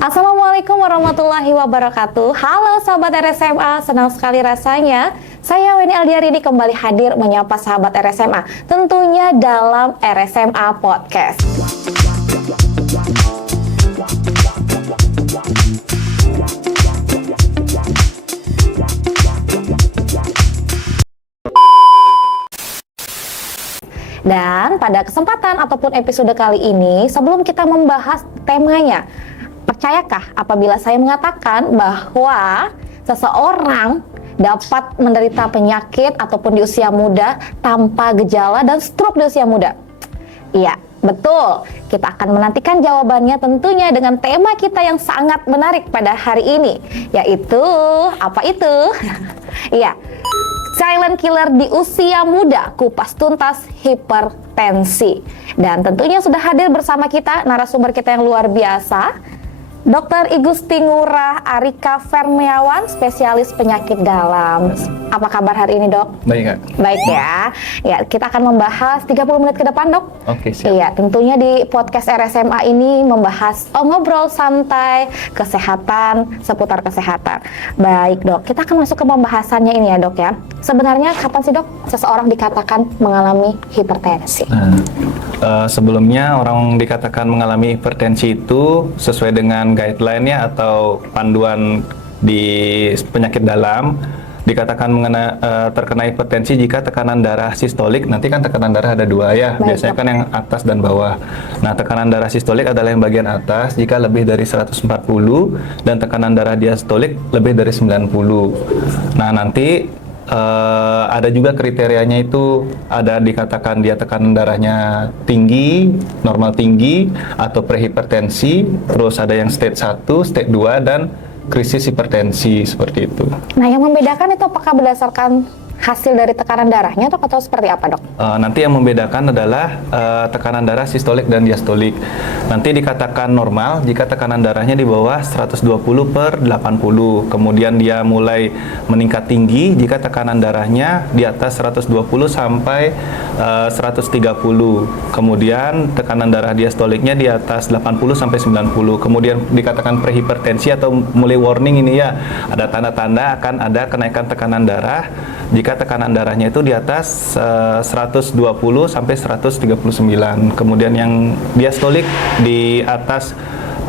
Assalamualaikum warahmatullahi wabarakatuh. Halo sahabat RSMA, senang sekali rasanya saya Weni Aldiarini kembali hadir menyapa sahabat RSMA, tentunya dalam RSMA Podcast. Dan pada kesempatan ataupun episode kali ini, sebelum kita membahas temanya, percayakah apabila saya mengatakan bahwa seseorang dapat menderita penyakit ataupun di usia muda tanpa gejala dan stroke di usia muda? Iya, betul. Kita akan menantikan jawabannya tentunya dengan tema kita yang sangat menarik pada hari ini, yaitu apa itu? Iya, silent killer di usia muda, kupas tuntas hipertensi. Dan tentunya sudah hadir bersama kita narasumber kita yang luar biasa, Dr. Igusti Ngurah Arika Vermiawan, spesialis penyakit dalam. Apa kabar hari ini, Dok? Baik, Kak. Baik ya. Ya, kita akan membahas 30 menit ke depan, Dok. Oke, siap. Iya, tentunya di podcast RSMA ini membahas ngobrol santai, kesehatan, seputar kesehatan. Baik, Dok. Kita akan masuk ke pembahasannya ini ya, Dok ya. Sebenarnya kapan sih, Dok, seseorang dikatakan mengalami hipertensi? Sebelumnya orang dikatakan mengalami hipertensi itu sesuai dengan guideline-nya atau panduan di penyakit dalam, dikatakan terkena hipertensi jika tekanan darah sistolik, nanti kan tekanan darah ada dua ya. Baik, biasanya kan yang atas dan bawah. Nah, tekanan darah sistolik adalah yang bagian atas jika lebih dari 140 dan tekanan darah diastolik lebih dari 90. Nah, nanti ada juga kriterianya, itu ada dikatakan dia tekanan darahnya tinggi, normal tinggi, atau prehipertensi, terus ada yang stage 1, stage 2, dan krisis hipertensi, seperti itu. Nah, yang membedakan itu apakah berdasarkan hasil dari tekanan darahnya atau seperti apa, Dok? Nanti yang membedakan adalah tekanan darah sistolik dan diastolik. Nanti dikatakan normal jika tekanan darahnya di bawah 120/80. Kemudian dia mulai meningkat tinggi jika tekanan darahnya di atas 120 sampai 130. Kemudian tekanan darah diastoliknya di atas 80 sampai 90. Kemudian dikatakan prehipertensi atau mulai warning ini ya. Ada tanda-tanda akan ada kenaikan tekanan darah jika tekanan darahnya itu di atas 120 sampai 139. Kemudian yang diastolik di atas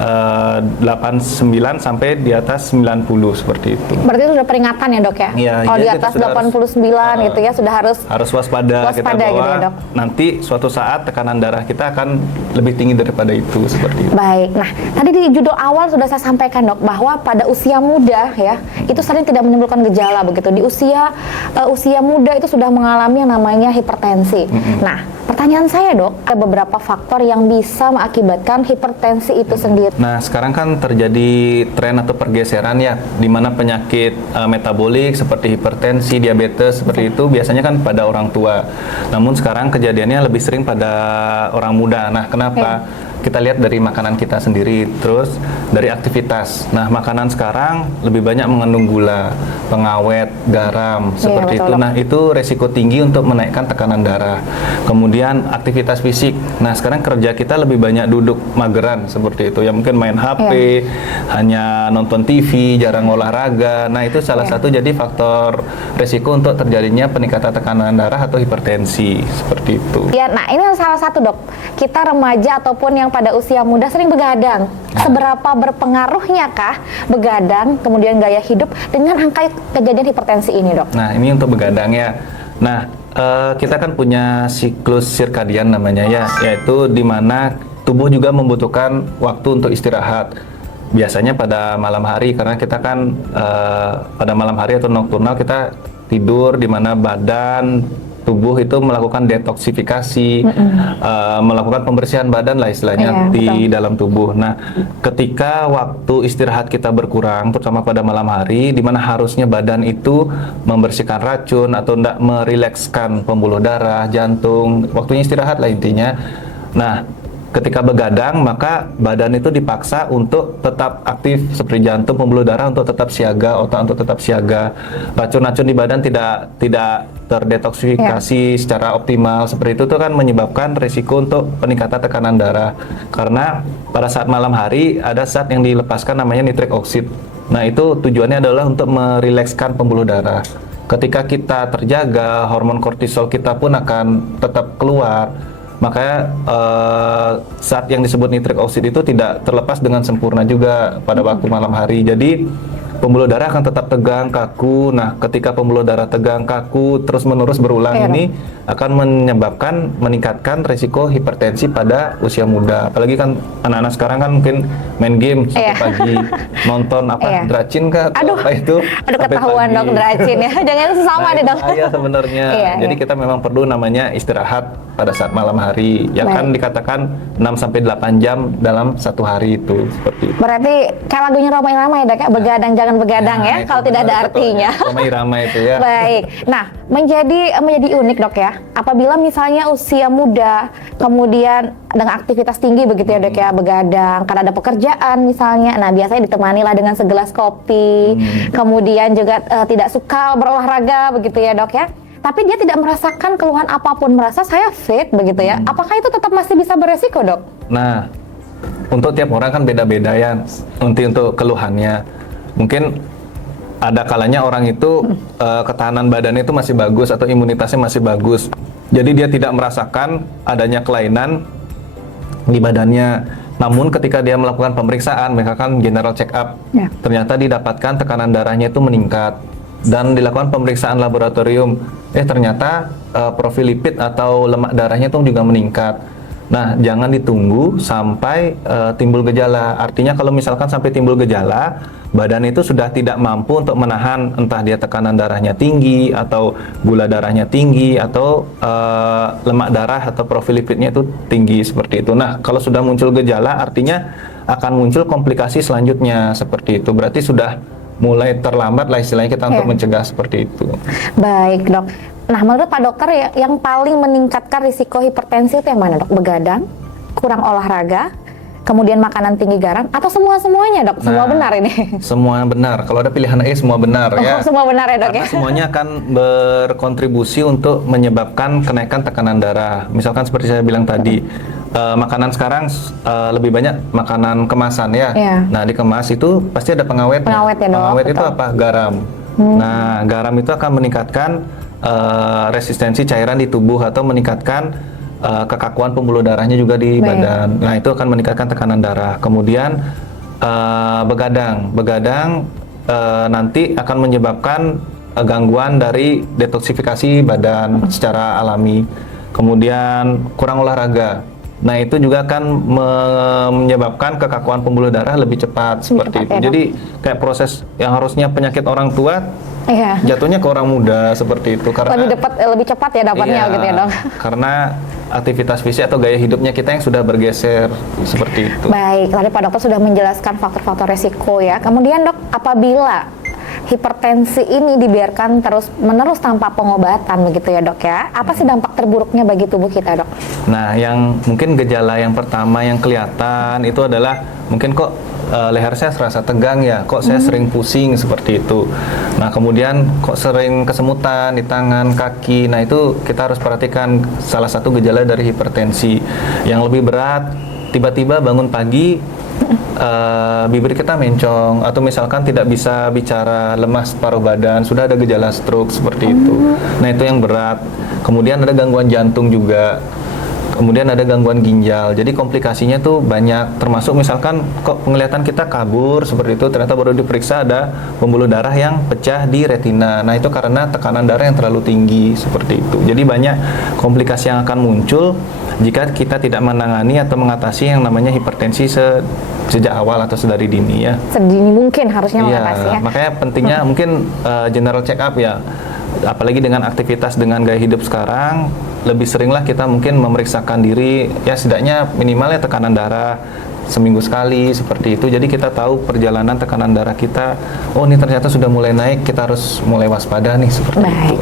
89 sampai di atas 90, seperti itu. Berarti itu sudah peringatan ya, Dok ya? Iya, kalau di kita atas sudah 89 gitu ya sudah harus waspada kita bahwa gitu ya, Dok. Nanti suatu saat tekanan darah kita akan lebih tinggi daripada itu, seperti itu. Baik. Nah, tadi di judul awal sudah saya sampaikan, Dok, bahwa pada usia muda ya, itu sering tidak menimbulkan gejala begitu. Di usia muda itu sudah mengalami yang namanya hipertensi. Nah, pertanyaan saya, Dok, ada beberapa faktor yang bisa mengakibatkan hipertensi itu sendiri. Nah, sekarang kan terjadi tren atau pergeseran ya, di mana penyakit metabolik seperti hipertensi, diabetes seperti itu biasanya kan pada orang tua. Namun sekarang kejadiannya lebih sering pada orang muda. Nah, kenapa? Kita lihat dari makanan kita sendiri, terus dari aktivitas. Nah, makanan sekarang lebih banyak mengandung gula, pengawet, garam, seperti itu. Nah, itu resiko tinggi untuk menaikkan tekanan darah. Kemudian aktivitas fisik. Nah, sekarang kerja kita lebih banyak duduk mageran, seperti itu. Ya mungkin main HP, hanya nonton TV, jarang olahraga. Nah, itu salah satu jadi faktor resiko untuk terjadinya peningkatan tekanan darah atau hipertensi, seperti itu. Ya, nah ini salah satu, Dok. Kita remaja ataupun yang pada usia muda sering begadang. Seberapa berpengaruhnya kah begadang, kemudian gaya hidup dengan angka kejadian hipertensi ini, Dok? Nah, ini untuk begadang ya. Nah, kita kan punya siklus sirkadian namanya ya, yaitu di mana tubuh juga membutuhkan waktu untuk istirahat. Biasanya pada malam hari, karena kita kan pada malam hari atau nokturnal kita tidur, di mana badan tubuh itu melakukan detoksifikasi, melakukan pembersihan badan lah istilahnya di dalam tubuh. Nah, ketika waktu istirahat kita berkurang, terutama pada malam hari, di mana harusnya badan itu membersihkan racun atau tidak merilekskan pembuluh darah, jantung, waktunya istirahat lah intinya. Nah, ketika begadang maka badan itu dipaksa untuk tetap aktif seperti jantung, pembuluh darah untuk tetap siaga, otak untuk tetap siaga. Racun-racun di badan tidak terdetoksifikasi secara optimal seperti itu tuh kan menyebabkan risiko untuk peningkatan tekanan darah. Karena pada saat malam hari ada zat yang dilepaskan namanya nitrik oksid. Nah, itu tujuannya adalah untuk merilekskan pembuluh darah. Ketika kita terjaga, hormon kortisol kita pun akan tetap keluar. Makanya zat yang disebut nitrik oksid itu tidak terlepas dengan sempurna juga pada waktu malam hari. Jadi pembuluh darah akan tetap tegang, kaku. Nah, ketika pembuluh darah tegang, kaku, terus-menerus berulang ini akan meningkatkan risiko hipertensi pada usia muda. Apalagi kan anak-anak sekarang kan mungkin main game sampai pagi, nonton dracin kah atau apa itu? Aduh, ketahuan pagi. dok dracin ya. Jangan sama deh dok. Iya sebenarnya. Jadi kita memang perlu namanya istirahat pada saat malam hari. Yang kan dikatakan 6-8 jam dalam satu hari itu seperti itu. Berarti kayak lagunya Roma Irama ya dok ya, begadang jangan begadang ya, kalau tidak ada artinya. Roma Irama itu ya. Baik. Nah, menjadi unik dok ya, apabila misalnya usia muda, kemudian dengan aktivitas tinggi begitu ya dok ya, begadang, karena ada pekerjaan misalnya, nah biasanya ditemani lah dengan segelas kopi, kemudian juga tidak suka berolahraga begitu ya dok ya. Tapi dia tidak merasakan keluhan apapun, merasa saya fit begitu ya. Apakah itu tetap masih bisa beresiko dok? Nah, untuk tiap orang kan beda-beda ya, untuk keluhannya. Mungkin ada kalanya orang itu ketahanan badannya itu masih bagus atau imunitasnya masih bagus. Jadi dia tidak merasakan adanya kelainan di badannya. Namun ketika dia melakukan pemeriksaan, misalkan general check up, ternyata didapatkan tekanan darahnya itu meningkat. Dan dilakukan pemeriksaan laboratorium, ternyata profil lipid atau lemak darahnya itu juga meningkat. Nah, jangan ditunggu sampai timbul gejala. Artinya kalau misalkan sampai timbul gejala, badan itu sudah tidak mampu untuk menahan entah dia tekanan darahnya tinggi atau gula darahnya tinggi atau lemak darah atau profil lipidnya itu tinggi seperti itu. Nah, kalau sudah muncul gejala artinya akan muncul komplikasi selanjutnya seperti itu. Berarti sudah mulai terlambat lah istilahnya kita untuk mencegah seperti itu. Baik dok. Nah, menurut Pak Dokter yang paling meningkatkan risiko hipertensi itu yang mana dok? Begadang, kurang olahraga, kemudian makanan tinggi garam, atau semuanya dok? Semua benar ini? Semua benar. Kalau ada pilihan A, semua benar ya. Semua benar ya dok. Karena semuanya akan berkontribusi untuk menyebabkan kenaikan tekanan darah. Misalkan seperti saya bilang tadi, makanan sekarang lebih banyak makanan kemasan ya. Nah, dikemas itu pasti ada pengawetnya. Pengawet itu apa? Garam. Nah, garam itu akan meningkatkan resistensi cairan di tubuh atau meningkatkan kekakuan pembuluh darahnya juga di badan. Nah, itu akan meningkatkan tekanan darah. Kemudian begadang nanti akan menyebabkan gangguan dari detoksifikasi badan secara alami. Kemudian kurang olahraga. Nah, itu juga akan menyebabkan kekakuan pembuluh darah lebih cepat seperti itu. Jadi kayak proses yang harusnya penyakit orang tua jatuhnya ke orang muda seperti itu karena lebih cepat ya dapatnya gitu ya dok. Karena aktivitas fisik atau gaya hidupnya kita yang sudah bergeser seperti itu. Baik, tadi Pak Dokter sudah menjelaskan faktor-faktor resiko ya. Kemudian dok, apabila hipertensi ini dibiarkan terus-menerus tanpa pengobatan begitu ya dok ya, apa sih dampak terburuknya bagi tubuh kita dok? Nah, yang mungkin gejala yang pertama yang kelihatan itu adalah mungkin kok leher saya serasa tegang ya, kok saya sering pusing seperti itu. Nah, kemudian kok sering kesemutan di tangan, kaki. Nah, itu kita harus perhatikan salah satu gejala dari hipertensi. Yang lebih berat, tiba-tiba bangun pagi bibir kita mencong atau misalkan tidak bisa bicara, lemas paruh badan, sudah ada gejala stroke seperti itu. Nah, itu yang berat. Kemudian ada gangguan jantung juga. Kemudian ada gangguan ginjal. Jadi komplikasinya tuh banyak, termasuk misalkan kok penglihatan kita kabur seperti itu, ternyata baru diperiksa ada pembuluh darah yang pecah di retina. Nah, itu karena tekanan darah yang terlalu tinggi seperti itu. Jadi banyak komplikasi yang akan muncul jika kita tidak menangani atau mengatasi yang namanya hipertensi sejak awal atau sedari dini ya. Sedini mungkin harusnya mengatasi ya. Makanya pentingnya mungkin general check up ya. Apalagi dengan aktivitas dengan gaya hidup sekarang, lebih seringlah kita mungkin memeriksakan diri ya, setidaknya minimalnya tekanan darah, seminggu sekali seperti itu. Jadi kita tahu perjalanan tekanan darah kita. Oh, ini ternyata sudah mulai naik, kita harus mulai waspada nih seperti itu. Baik.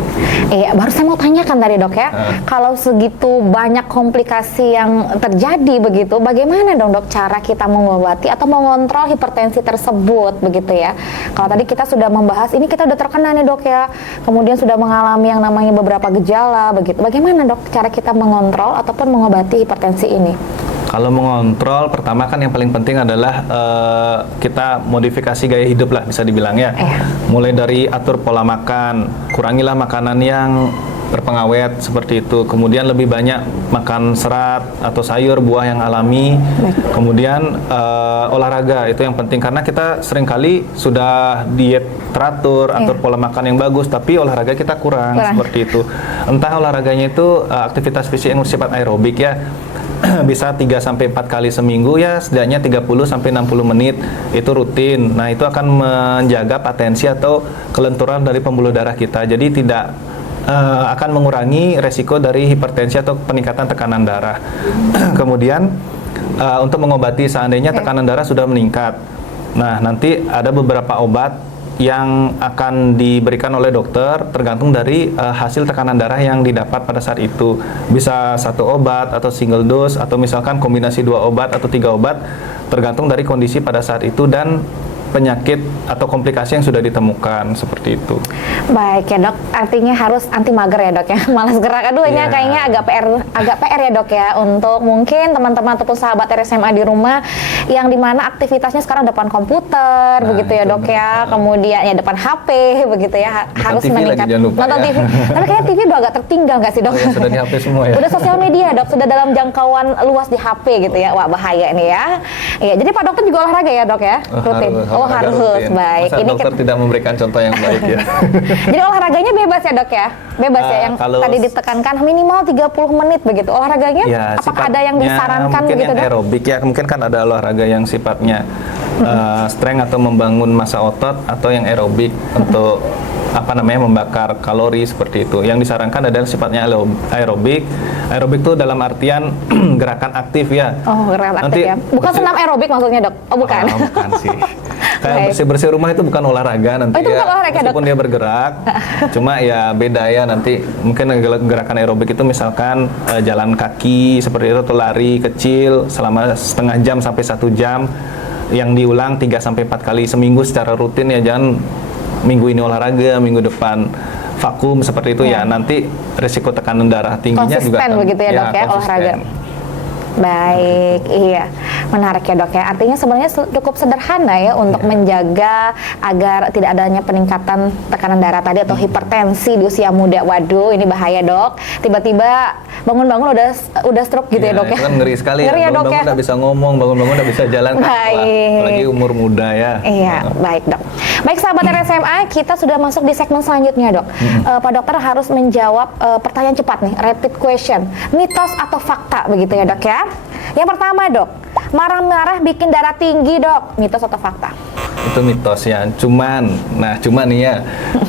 Iya, baru saya mau tanyakan tadi dok ya, kalau segitu banyak komplikasi yang terjadi begitu, bagaimana dong dok cara kita mengobati atau mengontrol hipertensi tersebut begitu ya? Kalau tadi kita sudah membahas, ini kita udah terkena nih dok ya, kemudian sudah mengalami yang namanya beberapa gejala begitu. Bagaimana dok cara kita mengontrol ataupun mengobati hipertensi ini? Kalau mengontrol, pertama kan yang paling penting adalah kita modifikasi gaya hidup lah bisa dibilang ya. Mulai dari atur pola makan, kurangilah makanan yang berpengawet seperti itu. Kemudian lebih banyak makan serat atau sayur, buah yang alami. Kemudian olahraga itu yang penting karena kita seringkali sudah diet teratur, atur pola makan yang bagus, tapi olahraga kita kurang. Seperti itu. Entah olahraganya itu aktivitas fisik yang bersifat aerobik ya. Bisa 3-4 kali seminggu ya, setidaknya 30-60 menit itu rutin. Nah, itu akan menjaga patensi atau kelenturan dari pembuluh darah kita. Jadi tidak akan mengurangi resiko dari hipertensi atau peningkatan tekanan darah. Kemudian untuk mengobati seandainya tekanan darah sudah meningkat. Nah, nanti ada beberapa obat yang akan diberikan oleh dokter tergantung dari hasil tekanan darah yang didapat pada saat itu. Bisa satu obat atau single dose atau misalkan kombinasi 2 obat atau 3 obat tergantung dari kondisi pada saat itu dan penyakit atau komplikasi yang sudah ditemukan seperti itu. Baik ya dok, artinya harus anti mager ya dok ya, malas gerak. Aduh ini kayaknya agak PR ya dok ya untuk mungkin teman-teman ataupun sahabat RSMA di rumah yang dimana aktivitasnya sekarang depan komputer begitu ya dok ya, kemudian ya depan HP begitu ya, harus TV meningkat. Nonton TV, tapi kayaknya TV udah agak tertinggal nggak sih dok? Oh, ya, sudah di HP semua ya. Udah sosial media dok, sudah dalam jangkauan luas di HP gitu ya, wah bahaya nih ya. Iya, jadi Pak Dokter juga olahraga ya dok ya, rutin. Harus. Baik. Masa ini dokter tidak memberikan contoh yang baik ya. Jadi olahraganya bebas ya dok ya? Bebas ya, yang tadi ditekankan minimal 30 menit begitu. Olahraganya ya, apakah ada yang disarankan mungkin begitu yang dok? aerobik ya, mungkin kan ada olahraga yang sifatnya strength atau membangun massa otot, atau yang aerobik untuk membakar kalori seperti itu. Yang disarankan adalah sifatnya aerobik. Aerobik itu dalam artian gerakan aktif ya. Oh, gerakan aktif ya. Bukan senam aerobik maksudnya dok? Oh bukan. Oh, bukan sih. Kayak bersih-bersih rumah itu bukan olahraga nanti itu ya. Bukan olahraga, meskipun dia bergerak, cuma ya beda ya nanti. Mungkin gerakan aerobik itu misalkan jalan kaki seperti itu atau lari kecil selama setengah jam sampai 1 jam yang diulang 3-4 kali seminggu secara rutin ya. Jangan minggu ini olahraga, minggu depan vakum seperti itu ya. Nanti risiko tekanan darah tingginya juga konsisten begitu ya dok ya olahraga. Baik, iya, menarik ya dok ya. Artinya sebenarnya cukup sederhana ya untuk menjaga agar tidak adanya peningkatan tekanan darah tadi atau hipertensi di usia muda. Waduh, ini bahaya dok. Tiba-tiba bangun-bangun udah stroke gitu ya dok ya. Itu kan ngeri sekali ngeri ya. Bangun-bangun udah bisa ngomong, bangun-bangun udah bisa jalan. Apalagi umur muda ya. Iya, baik dok. Baik sahabat RSMA, kita sudah masuk di segmen selanjutnya dok. Pak dokter harus menjawab pertanyaan cepat nih, rapid question, mitos atau fakta begitu ya dok ya. Yang pertama dok, marah-marah bikin darah tinggi dok, mitos atau fakta? Itu mitos ya. Cuman nih ya,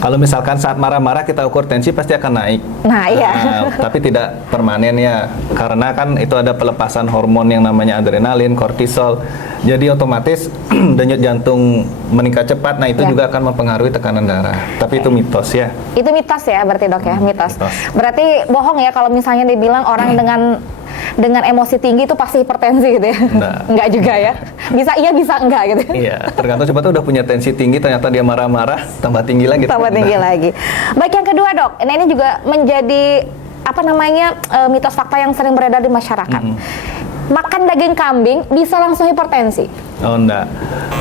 kalau misalkan saat marah-marah kita ukur tensi pasti akan naik. Nah iya. Tapi tidak permanen ya, karena kan itu ada pelepasan hormon yang namanya adrenalin, kortisol. Jadi otomatis denyut jantung meningkat cepat. Nah itu juga akan mempengaruhi tekanan darah. Tapi itu mitos ya. Itu mitos ya berarti dok ya, mitos. Berarti bohong ya kalau misalnya dibilang orang dengan emosi tinggi itu pasti hipertensi gitu ya? Enggak juga ya? Bisa iya, bisa enggak gitu? Iya, tergantung siapa tuh udah punya tensi tinggi, ternyata dia marah-marah, tambah tinggi lagi. Tambah tinggi lagi. Baik, yang kedua dok, nah ini juga menjadi mitos fakta yang sering beredar di masyarakat. Makan daging kambing bisa langsung hipertensi? Oh enggak,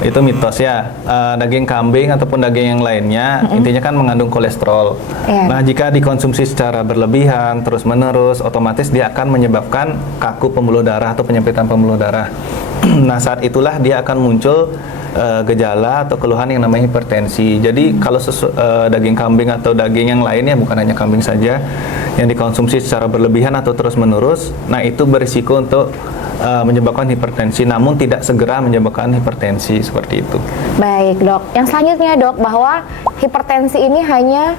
itu mitos ya. Daging kambing ataupun daging yang lainnya intinya kan mengandung kolesterol. Nah jika dikonsumsi secara berlebihan terus-menerus, otomatis dia akan menyebabkan kaku pembuluh darah atau penyempitan pembuluh darah. Nah saat itulah dia akan muncul gejala atau keluhan yang namanya hipertensi. Jadi kalau daging kambing atau daging yang lainnya, bukan hanya kambing saja, yang dikonsumsi secara berlebihan atau terus-menerus, nah itu berisiko untuk menyebabkan hipertensi, namun tidak segera menyebabkan hipertensi seperti itu. Baik dok, yang selanjutnya dok, bahwa hipertensi ini hanya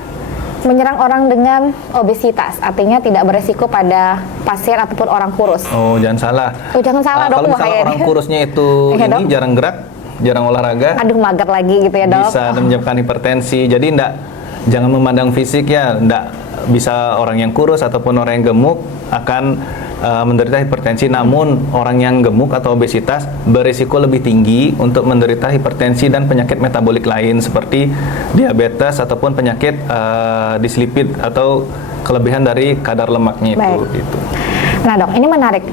menyerang orang dengan obesitas, artinya tidak beresiko pada pasien ataupun orang kurus. Oh, jangan salah. Oh, jangan salah dok, Kalau misalnya bahaya orang nih. kurusnya itu Iya, ini Dok. jarang gerak, jarang olahraga, Aduh, mager lagi gitu ya dok. bisa menyebabkan hipertensi. Jadi jangan memandang fisik ya, bisa orang yang kurus ataupun orang yang gemuk akan menderita hipertensi. Namun orang yang gemuk atau obesitas berisiko lebih tinggi untuk menderita hipertensi dan penyakit metabolik lain seperti diabetes ataupun penyakit dislipid atau kelebihan dari kadar lemaknya itu. Baik. Gitu. Nah dok, ini menarik.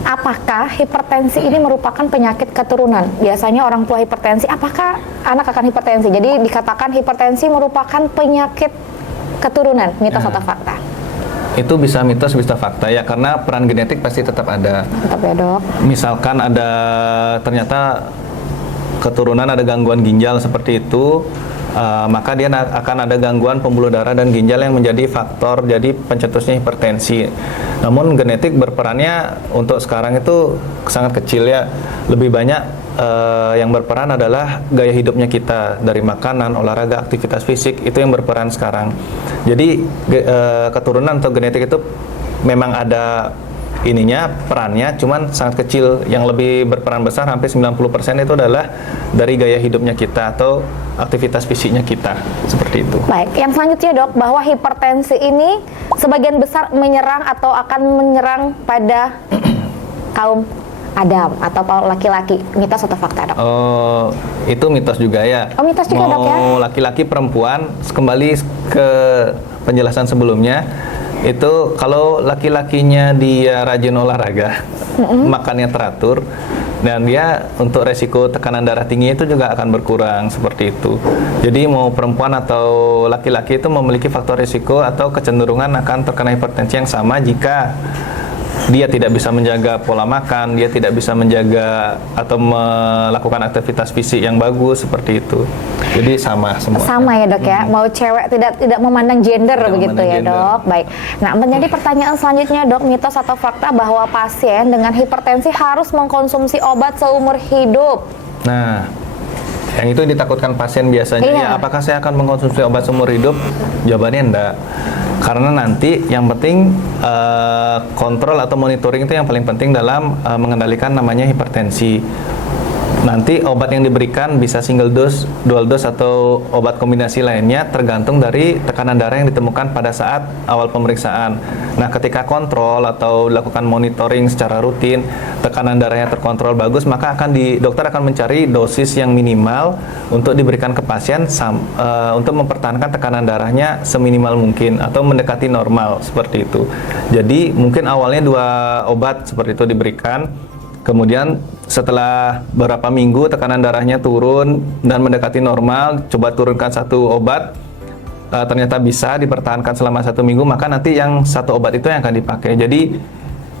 Apakah hipertensi ini merupakan penyakit keturunan? Biasanya orang tua hipertensi, apakah anak akan hipertensi? Jadi dikatakan hipertensi merupakan penyakit keturunan, mitos atau fakta? Itu bisa mitos, bisa fakta ya, karena peran genetik pasti tetap ada. Tetap ya dok. Misalkan ternyata keturunan ada gangguan ginjal seperti itu, maka dia akan ada gangguan pembuluh darah dan ginjal yang menjadi faktor jadi pencetusnya hipertensi. Namun genetik berperannya untuk sekarang itu sangat kecil ya. Lebih banyak yang berperan adalah gaya hidupnya kita, dari makanan, olahraga, aktivitas fisik, itu yang berperan sekarang. Jadi keturunan atau genetik itu memang ada perannya, cuman sangat kecil. Yang lebih berperan besar hampir 90% itu adalah dari gaya hidupnya kita atau aktivitas fisiknya kita, seperti itu. Baik, yang selanjutnya dok, bahwa hipertensi ini sebagian besar menyerang atau akan menyerang pada kaum Adam atau laki-laki, mitos atau fakta dok? Oh, itu mitos juga ya. Oh, mitos juga, Dok, ya? Mau laki-laki perempuan, kembali ke penjelasan sebelumnya, itu kalau laki-lakinya dia rajin olahraga, makannya teratur, dan dia untuk resiko tekanan darah tinggi itu juga akan berkurang, seperti itu. Jadi mau perempuan atau laki-laki itu memiliki faktor risiko atau kecenderungan akan terkena hipertensi yang sama jika dia tidak bisa menjaga pola makan, dia tidak bisa menjaga atau melakukan aktivitas fisik yang bagus, seperti itu. Jadi sama semua. Sama ya dok ya, mau cewek tidak memandang gender Tidak begitu memandang ya gender. dok. Baik. Nah, menjadi pertanyaan selanjutnya dok, mitos atau fakta bahwa pasien dengan hipertensi harus mengkonsumsi obat seumur hidup? Nah, yang itu ditakutkan pasien biasanya, Iya. ya apakah saya akan mengkonsumsi obat seumur hidup? Jawabannya enggak. Karena nanti yang penting kontrol atau monitoring itu yang paling penting dalam mengendalikan namanya hipertensi. Nanti obat yang diberikan bisa single dose, dual dose, atau obat kombinasi lainnya tergantung dari tekanan darah yang ditemukan pada saat awal pemeriksaan. Nah, ketika kontrol atau dilakukan monitoring secara rutin, tekanan darahnya terkontrol bagus, maka dokter akan mencari dosis yang minimal untuk diberikan ke pasien untuk mempertahankan tekanan darahnya seminimal mungkin atau mendekati normal, seperti itu. Jadi mungkin awalnya 2 obat seperti itu diberikan. Kemudian setelah beberapa minggu tekanan darahnya turun dan mendekati normal, coba turunkan 1 obat, ternyata bisa dipertahankan selama 1 minggu, maka nanti yang 1 obat itu yang akan dipakai. Jadi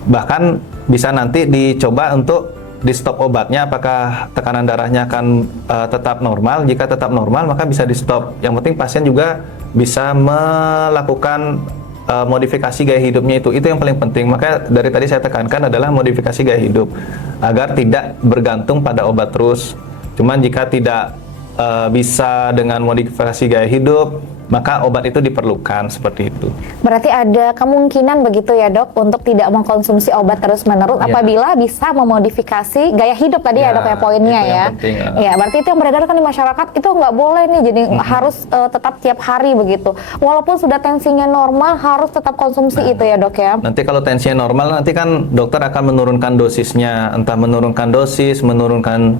bahkan bisa nanti dicoba untuk di stop obatnya, apakah tekanan darahnya akan tetap normal. Jika tetap normal maka bisa di stop. Yang penting pasien juga bisa melakukan modifikasi gaya hidupnya, itu yang paling penting. Maka dari tadi saya tekankan adalah modifikasi gaya hidup agar tidak bergantung pada obat terus. Cuman jika tidak bisa dengan modifikasi gaya hidup, maka obat itu diperlukan, seperti itu. Berarti ada kemungkinan begitu ya dok untuk tidak mengkonsumsi obat terus-menerus Ya. apabila bisa memodifikasi gaya hidup tadi ya, Ya, dok ya poinnya itu yang ya. penting, ya. Ya, berarti itu yang beredar kan di masyarakat itu nggak boleh nih, jadi harus tetap tiap hari begitu. Walaupun sudah tensinya normal harus tetap konsumsi itu ya dok ya. Nanti kalau tensinya normal, nanti kan dokter akan menurunkan dosisnya, entah menurunkan dosis, menurunkan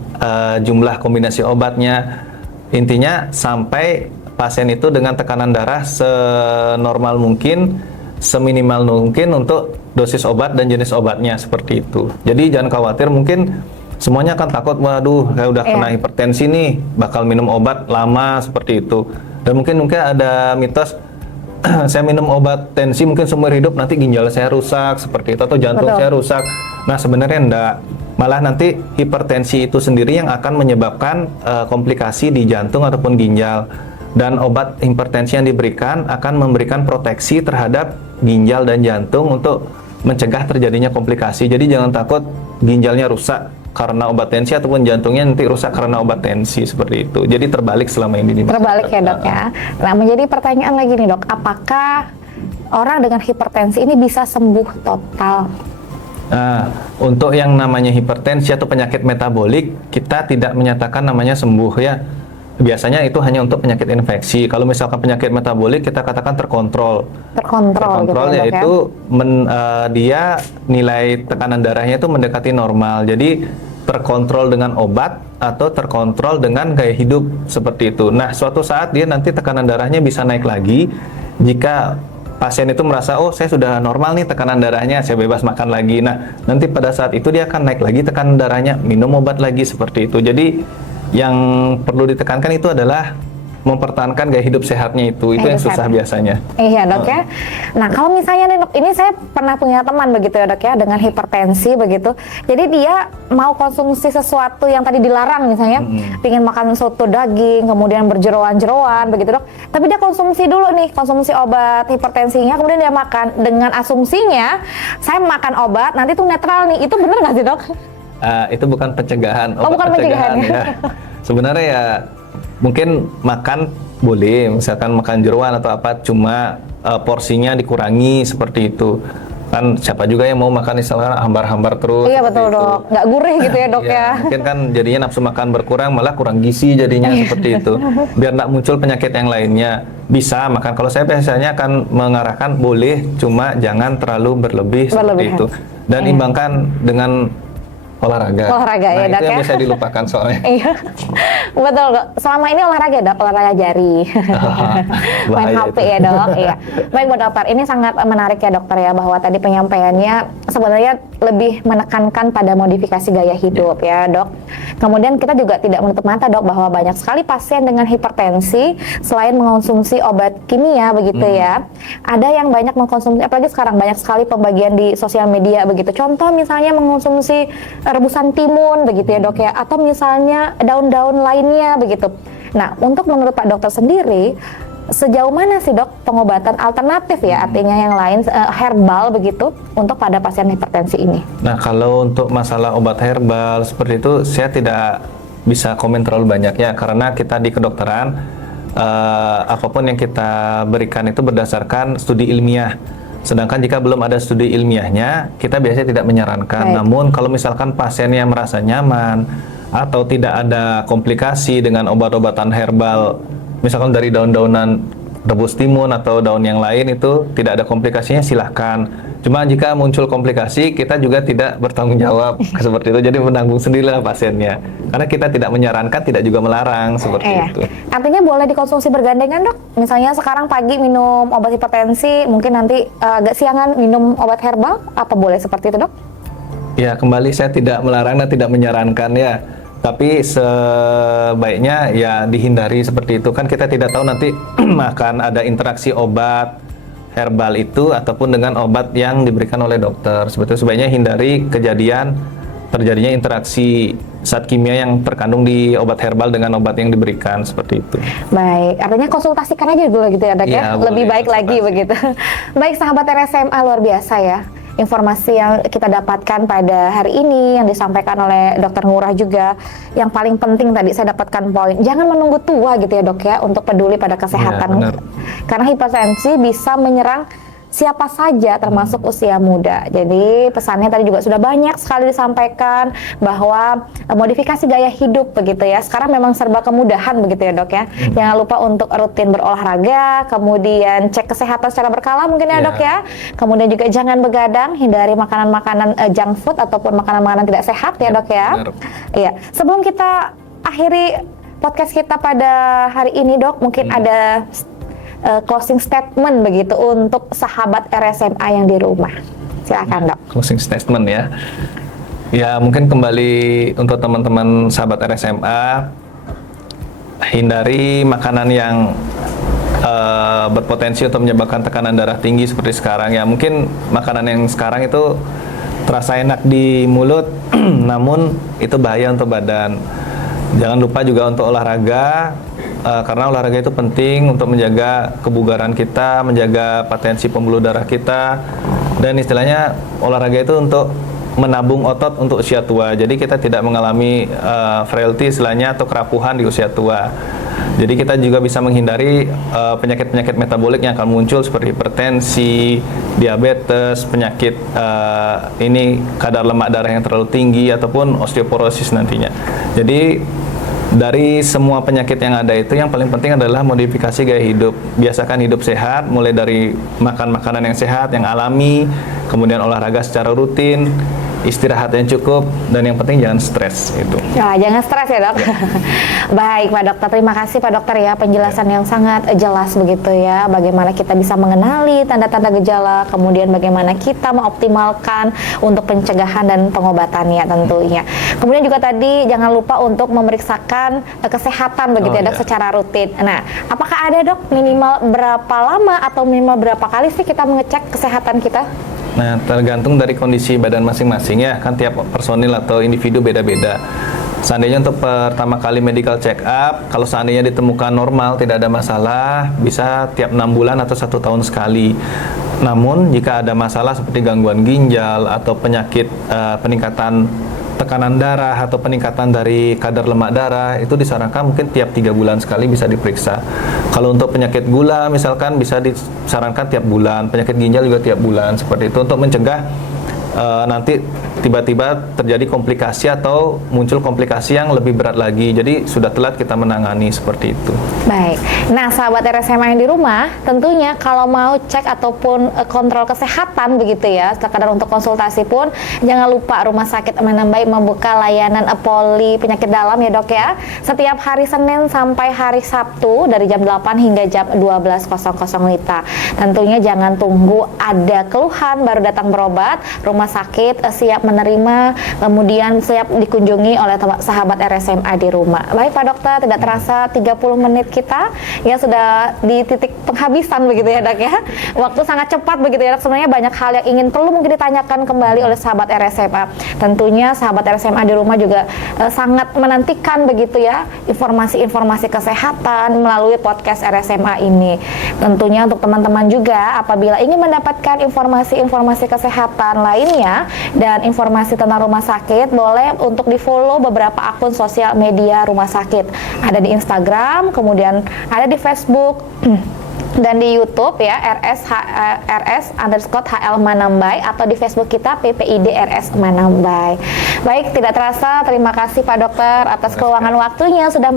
jumlah kombinasi obatnya. Intinya sampai pasien itu dengan tekanan darah senormal mungkin, seminimal mungkin untuk dosis obat dan jenis obatnya, seperti itu. Jadi jangan khawatir, mungkin semuanya akan takut, waduh saya udah kena hipertensi nih, bakal minum obat lama, seperti itu. Dan mungkin ada mitos, saya minum obat tensi mungkin seumur hidup, nanti ginjal saya rusak, seperti itu, atau jantung saya rusak. Nah, sebenarnya enggak. Malah nanti hipertensi itu sendiri yang akan menyebabkan komplikasi di jantung ataupun ginjal. Dan obat hipertensi yang diberikan akan memberikan proteksi terhadap ginjal dan jantung untuk mencegah terjadinya komplikasi. Jadi jangan takut ginjalnya rusak karena obat tensi ataupun jantungnya nanti rusak karena obat tensi seperti itu. Jadi terbalik selama ini di masyarakat. Terbalik ya dok ya. Nah menjadi pertanyaan lagi nih dok, apakah orang dengan hipertensi ini bisa sembuh total? Nah, untuk yang namanya hipertensi atau penyakit metabolik, kita tidak menyatakan namanya sembuh ya. Biasanya itu hanya untuk penyakit infeksi. Kalau misalkan penyakit metabolik, kita katakan terkontrol. Terkontrol gitu ya, dok, yaitu dia nilai tekanan darahnya itu mendekati normal. Jadi terkontrol dengan obat atau terkontrol dengan gaya hidup seperti itu. Nah, suatu saat dia nanti tekanan darahnya bisa naik lagi jika pasien itu merasa, oh saya sudah normal nih tekanan darahnya, saya bebas makan lagi. Nah, nanti pada saat itu dia akan naik lagi tekanan darahnya, minum obat lagi seperti itu. Jadi yang perlu ditekankan itu adalah mempertahankan gaya hidup sehatnya itu yang susah biasanya. Iya dok ya. Nah kalau misalnya nih dok, ini saya pernah punya teman begitu ya dok ya dengan hipertensi begitu. Jadi dia mau konsumsi sesuatu yang tadi dilarang misalnya, pingin makan soto daging, kemudian berjeroan-jeroan begitu dok. Tapi dia konsumsi dulu nih, konsumsi obat hipertensinya, kemudian dia makan dengan asumsinya saya makan obat nanti tuh netral nih. Itu benar nggak sih dok? Itu bukan pencegahan. Oh bukan pencegahan ya. Sebenarnya ya mungkin makan boleh, misalkan makan jeroan atau apa, cuma porsinya dikurangi seperti itu. Kan siapa juga yang mau makan misalnya hambar-hambar terus. Iya betul dok, nggak gurih gitu ya dok ya. Mungkin kan jadinya nafsu makan berkurang, malah kurang gizi jadinya seperti itu. Biar nggak muncul penyakit yang lainnya, bisa makan. Kalau saya biasanya akan mengarahkan boleh, cuma jangan terlalu berlebih seperti itu. Dan imbangkan dengan olahraga ya dok itu yang ya. bisa dilupakan soalnya. Iya betul dok, selama ini olahraga dok, olahraga jari. Main HP ya dok. Iya. Baik Bu Dokter, ini sangat menarik ya dokter ya, bahwa tadi penyampaiannya sebenarnya lebih menekankan pada modifikasi gaya hidup ya dok. Kemudian kita juga tidak menutup mata dok bahwa banyak sekali pasien dengan hipertensi selain mengonsumsi obat kimia begitu ya, ada yang banyak mengkonsumsi, apalagi sekarang banyak sekali pembagian di sosial media begitu. Contoh misalnya mengonsumsi rebusan timun begitu ya dok ya, atau misalnya daun-daun lainnya begitu. Nah untuk menurut Pak Dokter sendiri, sejauh mana sih dok pengobatan alternatif ya, artinya yang lain herbal begitu untuk pada pasien hipertensi ini? Nah kalau untuk masalah obat herbal seperti itu saya tidak bisa komen terlalu banyak ya, karena kita di kedokteran apapun yang kita berikan itu berdasarkan studi ilmiah. Sedangkan jika belum ada studi ilmiahnya, kita biasanya tidak menyarankan. Baik. Namun kalau misalkan pasiennya merasa nyaman atau tidak ada komplikasi dengan obat-obatan herbal, misalkan dari daun-daunan rebus timun atau daun yang lain itu tidak ada komplikasinya, silahkan. Cuma jika muncul komplikasi, kita juga tidak bertanggung jawab seperti itu. Jadi menanggung sendirilah pasiennya. Karena kita tidak menyarankan, tidak juga melarang seperti itu. Artinya boleh dikonsumsi bergandengan dok? Misalnya sekarang pagi minum obat hipertensi, mungkin nanti agak siangan minum obat herbal, apa boleh seperti itu dok? Ya kembali saya tidak melarang dan tidak menyarankan ya. Tapi sebaiknya ya dihindari seperti itu. Kan kita tidak tahu nanti akan ada interaksi obat herbal itu ataupun dengan obat yang diberikan oleh dokter. Sebetulnya sebaiknya hindari kejadian terjadinya interaksi zat kimia yang terkandung di obat herbal dengan obat yang diberikan seperti itu. Baik, artinya konsultasikan aja dulu gitu ya dok ya, lebih baik lagi begitu. Baik sahabat RSMA, luar biasa ya informasi yang kita dapatkan pada hari ini yang disampaikan oleh Dokter Ngurah juga. Yang paling penting tadi saya dapatkan poin, jangan menunggu tua gitu ya dok ya untuk peduli pada kesehatan. Ya, karena hipertensi bisa menyerang siapa saja termasuk usia muda. Jadi pesannya tadi juga sudah banyak sekali disampaikan bahwa modifikasi gaya hidup begitu ya. Sekarang memang serba kemudahan begitu ya dok ya. Jangan lupa untuk rutin berolahraga, kemudian cek kesehatan secara berkala mungkin ya dok ya. Kemudian juga jangan begadang, hindari makanan-makanan junk food ataupun makanan-makanan tidak sehat ya dok ya. Iya. Sebelum kita akhiri podcast kita pada hari ini dok, mungkin ada closing statement begitu untuk sahabat RSMA yang di rumah. Silakan dok. Closing statement ya. Ya mungkin kembali untuk teman-teman sahabat RSMA, hindari makanan yang berpotensi untuk menyebabkan tekanan darah tinggi seperti sekarang ya. Mungkin makanan yang sekarang itu terasa enak di mulut, namun itu bahaya untuk badan. Jangan lupa juga untuk olahraga. Karena olahraga itu penting untuk menjaga kebugaran kita, menjaga potensi pembuluh darah kita, dan istilahnya olahraga itu untuk menabung otot untuk usia tua. Jadi kita tidak mengalami frailty istilahnya atau kerapuhan di usia tua. Jadi kita juga bisa menghindari penyakit-penyakit metabolik yang akan muncul seperti hipertensi, diabetes, penyakit ini kadar lemak darah yang terlalu tinggi ataupun osteoporosis nantinya. Jadi dari semua penyakit yang ada itu yang paling penting adalah modifikasi gaya hidup. Biasakan hidup sehat, mulai dari makan makanan yang sehat, yang alami, kemudian olahraga secara rutin, istirahat yang cukup, dan yang penting jangan stres itu. Ya, jangan stres ya dok. Baik Pak Dokter, terima kasih Pak Dokter ya penjelasan yang sangat jelas begitu ya. Bagaimana kita bisa mengenali tanda-tanda gejala, kemudian bagaimana kita mengoptimalkan untuk pencegahan dan pengobatannya tentunya. Kemudian juga tadi jangan lupa untuk memeriksakan kesehatan begitu ya dok secara rutin. Nah, apakah ada dok minimal berapa lama atau minimal berapa kali sih kita mengecek kesehatan kita? Nah, tergantung dari kondisi badan masing-masing ya, kan tiap personil atau individu beda-beda. Seandainya untuk pertama kali medical check up, kalau seandainya ditemukan normal, tidak ada masalah, bisa tiap 6 bulan atau 1 tahun sekali. Namun, jika ada masalah seperti gangguan ginjal atau penyakit peningkatan tekanan darah atau peningkatan dari kadar lemak darah, itu disarankan mungkin tiap 3 bulan sekali bisa diperiksa. Kalau untuk penyakit gula misalkan bisa disarankan tiap bulan, penyakit ginjal juga tiap bulan, seperti itu untuk mencegah nanti tiba-tiba terjadi komplikasi atau muncul komplikasi yang lebih berat lagi. Jadi sudah telat kita menangani seperti itu. Baik. Nah, sahabat RSMA yang di rumah, tentunya kalau mau cek ataupun kontrol kesehatan begitu ya, sekadar untuk konsultasi pun jangan lupa Rumah Sakit Amanah Baik membuka layanan poli penyakit dalam ya dok ya. Setiap hari Senin sampai hari Sabtu dari jam 8 hingga jam 12.00 WITA. Tentunya jangan tunggu ada keluhan baru datang berobat. Rumah sakit siap menerima, kemudian siap dikunjungi oleh sahabat RSMA di rumah. Baik Pak Dokter, tidak terasa 30 menit kita ya sudah di titik penghabisan begitu ya dok ya. Waktu sangat cepat begitu ya dok. Sebenarnya banyak hal yang ingin perlu mungkin ditanyakan kembali oleh sahabat RSMA. Tentunya sahabat RSMA di rumah juga sangat menantikan begitu ya informasi-informasi kesehatan melalui podcast RSMA ini. Tentunya untuk teman-teman juga apabila ingin mendapatkan informasi-informasi kesehatan lainnya dan informasi tentang rumah sakit, boleh untuk di follow beberapa akun sosial media rumah sakit. Ada di Instagram, kemudian ada di Facebook dan di YouTube ya, RS_HL Manambay, atau di Facebook kita PPID RS Manambay. Baik, tidak terasa terima kasih Pak Dokter atas keluangan waktunya sudah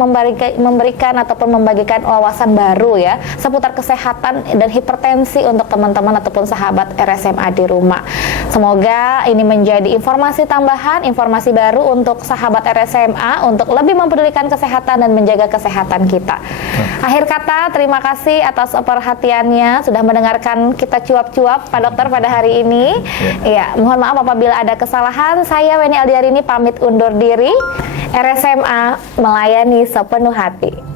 memberikan ataupun membagikan wawasan baru ya seputar kesehatan dan hipertensi untuk teman-teman ataupun sahabat RSMA di rumah. Semoga ini menjadi informasi tambahan, informasi baru untuk sahabat RSMA untuk lebih mempedulikan kesehatan dan menjaga kesehatan kita. Akhir kata, terima kasih atas perhatiannya sudah mendengarkan kita cuap-cuap Pak Dokter pada hari ini. Ya, mohon maaf apabila ada kesalahan. Saya Weni Aldiarini pamit undur diri. RSMA melayani sepenuh hati.